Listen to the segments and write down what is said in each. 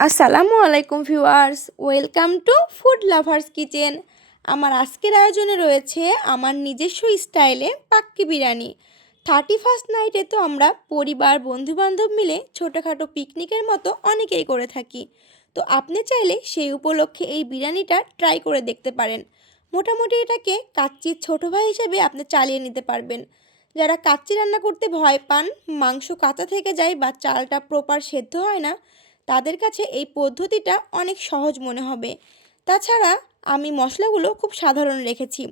আসসালামু আলাইকুম viewers, welcome to food lovers kitchen. আমার আজকের আয়োজনে রয়েছে আমার নিজস্ব স্টাইলে পাক্কি বিরিয়ানি। 31st নাইটে তো আমরা পরিবার বন্ধুবান্ধব মিলে ছোটোখাটো পিকনিকের মতো অনেকেই করে থাকি। তো আপনি চাইলে সেই উপলক্ষে এই বিরিয়ানিটা ট্রাই করে দেখতে পারেন। মোটামুটি এটাকে কাচ্চির ছোটো ভাই হিসেবে আপনি চালিয়ে নিতে পারবেন। যারা কাচ্চি রান্না করতে ভয় পান, মাংস কাঁচা থেকে যায় বা চালটা প্রপার সেদ্ধ হয় না, তাদের কাছে এই পদ্ধতিটা অনেক সহজ মনে হবে। তাছাড়া আমি মশলাগুলো খুব সাধারণ রেখেছি।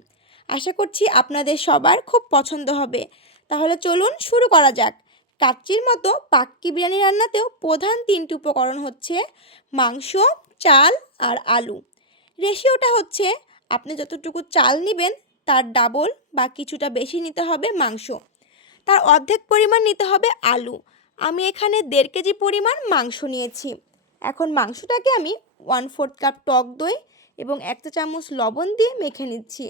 আশা করছি আপনাদের সবার খুব পছন্দ হবে। তাহলে চলুন শুরু করা যাক। কাচ্চির মতো পাক্কি বিরিয়ানি রান্নাতেও প্রধান তিনটি উপকরণ হচ্ছে মাংস, চাল আর আলু। রেশিওটা হচ্ছে আপনি যতটুকু চাল নেবেন তার ডাবল বা কিছুটা বেশি নিতে হবে মাংস, তার অর্ধেক পরিমাণ নিতে হবে আলু। আমি এখানে 1.5 কেজি পরিমাণ মাংস নিয়েছি। এখন মাংসটাকে আমি 1/4 কাপ টক দই এবং 1 চা চামচ লবণ দিয়ে মেখে নিচ্ছি।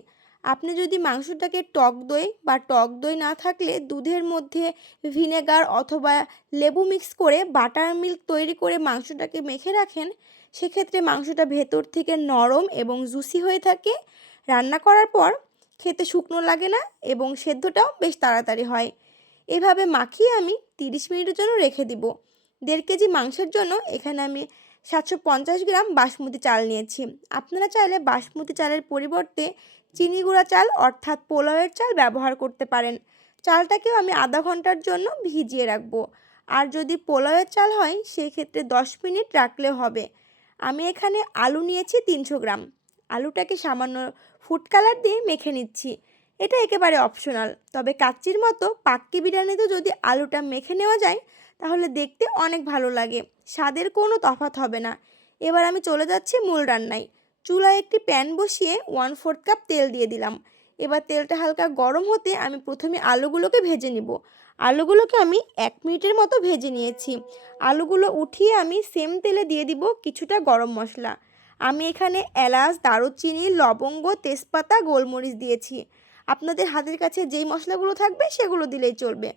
আপনি যদি মাংসটাকে টক দই বা টক দই না থাকলে দুধের মধ্যে ভিনেগার অথবা লেবু মিক্স করে বাটার মিল্ক তৈরি করে মাংসটাকে মেখে রাখেন, সেক্ষেত্রে মাংসটা ভেতর থেকে নরম এবং জুসি হয়ে থাকে। রান্না করার পর খেতে শুকনো লাগে না এবং সেদ্ধটাও বেশ তাড়াতাড়ি হয়। এভাবে মাখিয়ে আমি 30 মিনিটের জন্য রেখে দিব। 1.5 কেজি মাংসের জন্য এখানে আমি 750 গ্রাম বাসমতি চাল নিয়েছি। আপনারা চাইলে বাসমতি চালের পরিবর্তে চিনি গুঁড়া চাল অর্থাৎ পোলাওয়ের চাল ব্যবহার করতে পারেন। চালটাকেও আমি আধা ঘন্টার জন্য ভিজিয়ে রাখবো। আর যদি পোলাওয়ের চাল হয় সেই ক্ষেত্রে 10 মিনিট রাখলেও হবে। আমি এখানে আলু নিয়েছি 300 গ্রাম। আলুটাকে সামান্য ফুড কালার দিয়ে মেখে নিচ্ছি। এটা একেবারে অপশনাল, তবে কাচ্চির মতো পাক্কি বিরিয়ানিতে যদি আলুটা মেখে নেওয়া যায় তাহলে দেখতে অনেক ভালো লাগে, স্বাদের কোনো তফাৎ হবে না। এবার আমি চলে যাচ্ছি মূল রান্নায়। চুলায় একটি প্যান বসিয়ে 1/4 কাপ তেল দিয়ে দিলাম। এবার তেলটা হালকা গরম হতে আমি প্রথমে আলুগুলোকে ভেজে নিব। আলুগুলোকে আমি 1 মিনিটের মতো ভেজে নিয়েছি। আলুগুলো উঠিয়ে আমি সেম তেলে দিয়ে দিব কিছুটা গরম মশলা। আমি এখানে এলাচ, দারুচিনি, লবঙ্গ, তেজপাতা, গোলমরিচ দিয়েছি। আপনাদের হাতের কাছে যেই মশলাগুলো থাকবে সেগুলো দিলেই চলবে।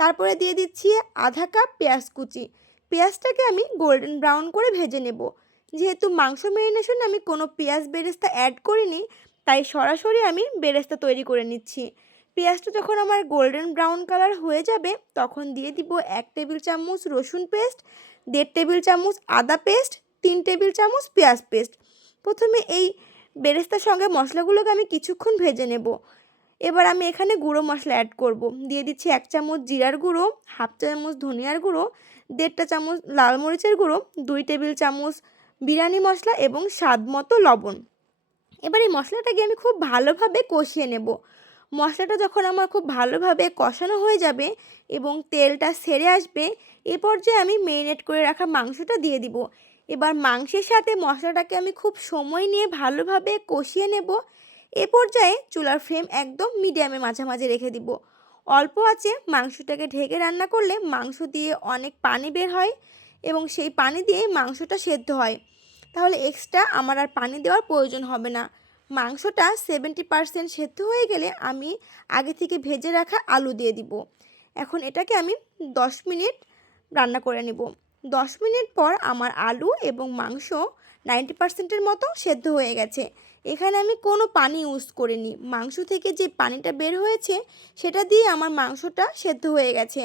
তারপরে দিয়ে দিচ্ছি আধা কাপ পেঁয়াজ কুচি। পেঁয়াজটাকে আমি গোল্ডেন ব্রাউন করে ভেজে নেব। যেহেতু মাংস ম্যারিনেশনে আমি কোনো পেঁয়াজ বেরেস্তা অ্যাড করিনি, তাই সরাসরি আমি বেরেস্তা তৈরি করে নিচ্ছি। পেঁয়াজটা যখন আমার গোল্ডেন ব্রাউন কালার হয়ে যাবে তখন দিয়ে দিব 1 টেবিল চামচ রসুন পেস্ট, 1.5 টেবিল চামচ আদা পেস্ট, 3 টেবিল চামচ পেঁয়াজ পেস্ট। প্রথমে এই বেরেস্তার সঙ্গে মশলাগুলোকে আমি কিছুক্ষণ ভেজে নেব। এবার আমি এখানে গুঁড়ো মশলা অ্যাড করব। দিয়ে দিচ্ছি 1 চামচ জিরার গুঁড়ো, হাফ চামচ ধনিয়ার গুঁড়ো, 1.5 চামচ লাল মরিচের গুঁড়ো, 2 টেবিল চামচ বিরিয়ানি মশলা এবং স্বাদ মতো লবণ। এবার এই মশলাটাকে আমি খুব ভালোভাবে কষিয়ে নেব। মশলাটা যখন আমার খুব ভালোভাবে কষানো হয়ে যাবে এবং তেলটা ছেড়ে আসবে, এ পর্যায়ে আমি মেরিনেট করে রাখা মাংসটা দিয়ে দিব। এবার মাংসের সাথে মশলাটাকে আমি খুব সময় নিয়ে ভালোভাবে কষিয়ে নেব। এ পর্যায়ে চুলার ফ্লেম একদম মিডিয়ামে মাঝামাঝি রেখে দিব। অল্প আঁচে মাংসটাকে ঢেকে রান্না করলে মাংস দিয়ে অনেক পানি বের হয় এবং সেই পানি দিয়ে মাংসটা সেদ্ধ হয়। তাহলে এক্সট্রা আমার আর পানি দেওয়ার প্রয়োজন হবে না। মাংসটা 70% সেদ্ধ হয়ে গেলে আমি আগে থেকে ভেজে রাখা আলু দিয়ে দিব। এখন এটাকে আমি 10 মিনিট রান্না করে নেব। 10 মিনিট পর আমার আলু এবং মাংস 90%-এর মতো সেদ্ধ হয়ে গেছে। এখানে আমি কোনো পানি ইউজ করিনি। মাংস থেকে যে পানিটা বের হয়েছে সেটা দিয়ে আমার মাংসটা সেদ্ধ হয়ে গেছে।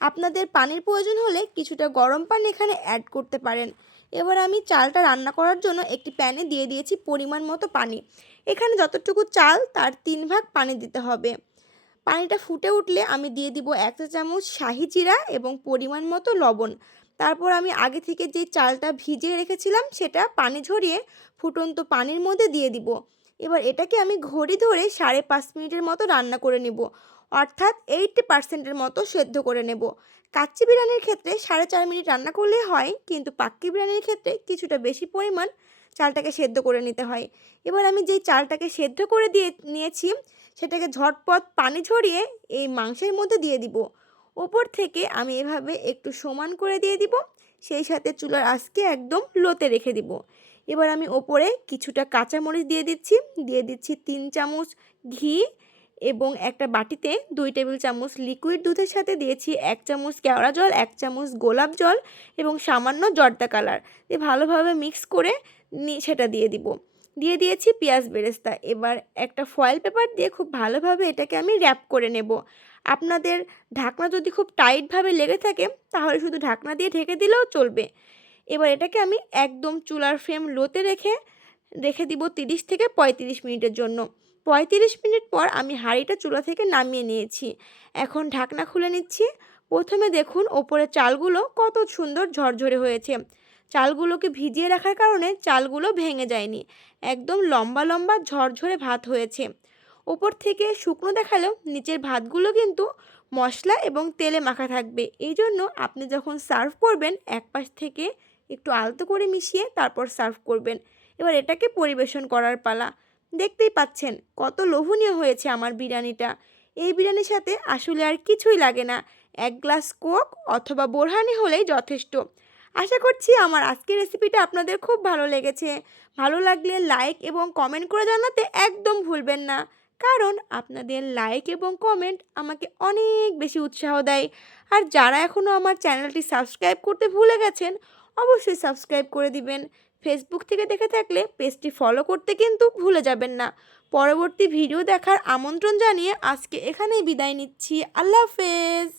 আপনাদের পানির প্রয়োজন হলে কিছুটা গরম পানি এখানে অ্যাড করতে পারেন। এবার আমি চালটা রান্না করার জন্য একটি প্যানে দিয়ে দিয়েছি পরিমাণ মতো পানি। এখানে যতটুকু চাল তার 3 ভাগ পানি দিতে হবে। পানিটা ফুটে উঠলে আমি দিয়ে দিব 1 চা চামচ শাহি জিরা এবং পরিমাণ মতো লবণ। তারপর আমি আগে থেকে যে চালটা ভিজিয়ে রেখেছিলাম সেটা পানি ঝরিয়ে ফুটন্ত পানির মধ্যে দিয়ে দিব। এবার এটাকে আমি ঘড়ি ধরে 5.5 মিনিটের মতো রান্না করে নেব, অর্থাৎ 80%-এর মতো সেদ্ধ করে নেব। কাচ্চি বিরিয়ানির ক্ষেত্রে 4.5 মিনিট রান্না করলে হয়, কিন্তু পাক্কি বিরিয়ানির ক্ষেত্রে কিছুটা বেশি পরিমাণ চালটাকে সেদ্ধ করে নিতে হয়। এবার আমি যেই চালটাকে সেদ্ধ করে দিয়ে নিয়েছি সেটাকে ঝটপট পানি ঝরিয়ে এই মাংসের মধ্যে দিয়ে দিব। ওপর থেকে আমি এভাবে একটু সমান করে দিয়ে দিব, সেই সাথে চুলার আঁচকে একদম লোতে রেখে দিব। এবার আমি ওপরে কিছুটা কাঁচামরিচ দিয়ে দিচ্ছি 3 চামচ ঘি এবং একটা বাটিতে 2 টেবিল চামচ লিকুইড দুধের সাথে দিয়েছি 1 চামচ কেওড়া জল, 1 চামচ গোলাপ জল এবং সামান্য জর্দা কালার দিয়ে ভালোভাবে মিক্স করে সেটা দিয়ে দিব। দিয়ে দিয়েছি পেঁয়াজ বেরেস্তা। এবার একটা ফয়েল পেপার দিয়ে খুব ভালোভাবে এটাকে আমি র্যাপ করে নেব। আপনাদের ঢাকনা যদি খুব টাইটভাবে লেগে থাকে তাহলে শুধু ঢাকনা দিয়ে ঢেকে দিলেও চলবে। এবার এটাকে আমি একদম চুলার ফ্লেম লোতে রেখে দিব 30 থেকে 35 মিনিটের জন্য। 35 মিনিট পর আমি হাঁড়িটা চুলা থেকে নামিয়ে নিয়েছি। এখন ঢাকনা খুলে নিচ্ছি। প্রথমে দেখুন ওপরের চালগুলো কত সুন্দর ঝরঝরে হয়েছে। চালগুলোকে ভিজিয়ে রাখার কারণে চালগুলো ভেঙে যায়নি। একদম লম্বা লম্বা ঝরঝরে ভাত হয়েছে। ওপর থেকে শুকনো দেখালেও নিচের ভাতগুলো কিন্তু মশলা এবং তেলে মাখা থাকবে। এই জন্য আপনি যখন সার্ভ করবেন এক পাশ থেকে একটু আলতো করে মিশিয়ে তারপর সার্ভ করবেন। এবার এটাকে পরিবেশন করার পালা। দেখতেই পাচ্ছেন কত লোভনীয় হয়েছে আমার বিরিয়ানিটা। এই বিরিয়ানির সাথে আসলে আর কিছুই লাগে না, 1 গ্লাস কোক অথবা বোরহানি হলেই যথেষ্ট। আশা করছি আমার আজকের রেসিপিটা আপনাদের খুব ভালো লেগেছে। ভালো লাগলে লাইক এবং কমেন্ট করে জানাতে একদম ভুলবেন না, কারণ আপনাদের লাইক এবং কমেন্ট আমাকে অনেক বেশি উৎসাহ দেয়। আর যারা এখনও আমার চ্যানেলটি সাবস্ক্রাইব করতে ভুলে গেছেন অবশ্যই সাবস্ক্রাইব করে দিবেন। ফেসবুক থেকে দেখে থাকলে পেজটি ফলো করতে কিন্তু ভুলে যাবেন না। পরবর্তী ভিডিও দেখার আমন্ত্রণ জানিয়ে আজকে এখানেই বিদায় নিচ্ছি। আল্লাহ হাফেজ।